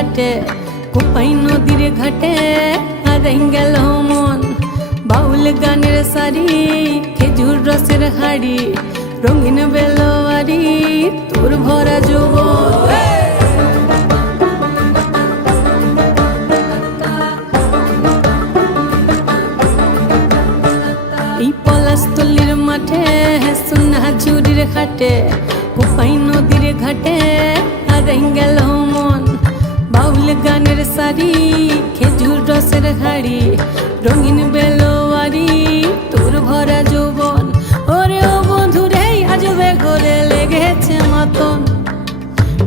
হাটে কোপাই নদীর ঘাটে হারাই গেল মন বাউল গানের সারি খেজুর রসের হাড়ি রঙিন বেলোয়ারি তোর ভরা যৌবন এই পলাশতলির মাঠে সোনা ঝুরির খাটে কোপাই নদীর ঘাটে হারাই গেল মন বাউল গানের সারি খেজুর রসের হাড়ি রঙিন বেলোয়ারি তোর ভরা যৌবন ওরে ও বন্ধুরে আজবে ঘরে লেগেছে মাতন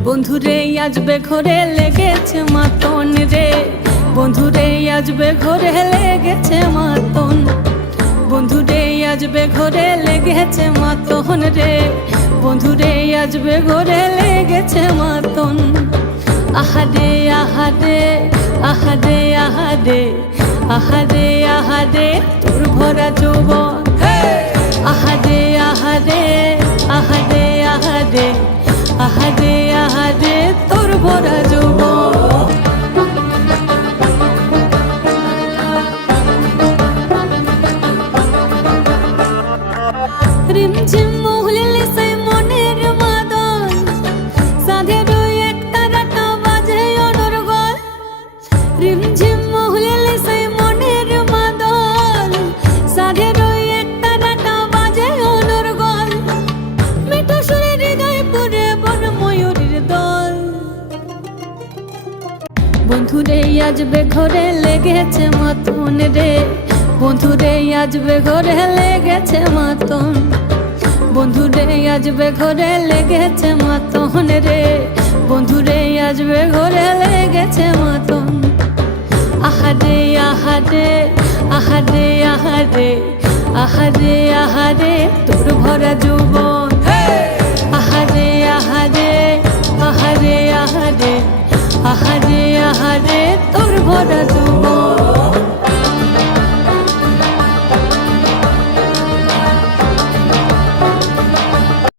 বন্ধুরে আজবে ঘরে লেগেছে মাতন রে বন্ধুরে আজবে ঘরে লেগেছে মাতন বন্ধুরে আজবে ঘরে লেগেছে মাতন রে বন্ধুরে আজবে ঘরে লেগেছে মাতন আহারে আহারে আহারে আহারে আহারে আহারে তোর ভরা যৌবন আহারে আহারে আহারে আহারে আহারে আহারে তোর ভরা যৌবন রিমঝিম মহুলিলে সেই মনের মাদন সাধের এক তারাটা বাজে অনর্গল রিমঝিম মহুলিলে সেই মনের মাদন সাধের এক তারাটা বাজে অনর্গল মিঠো সুরে হৃদয় পুরে বন ময়ূরীর দল বন্ধুরে আজবে ঘরে লেগেছে মাতন রে বন্ধুরে আজবে ঘরে লেগেছে মাতন বন্ধুরে আজবে ঘরে লেগেছে মাতন রে বন্ধুরে আজবে ঘরে লেগেছে মাতন আহারে আহারে আহারে আহারে আহারে আহারে তোর ভরা যৌবন আহারে আহারে আহারে আহারে আহারে আহারে তোর ভরা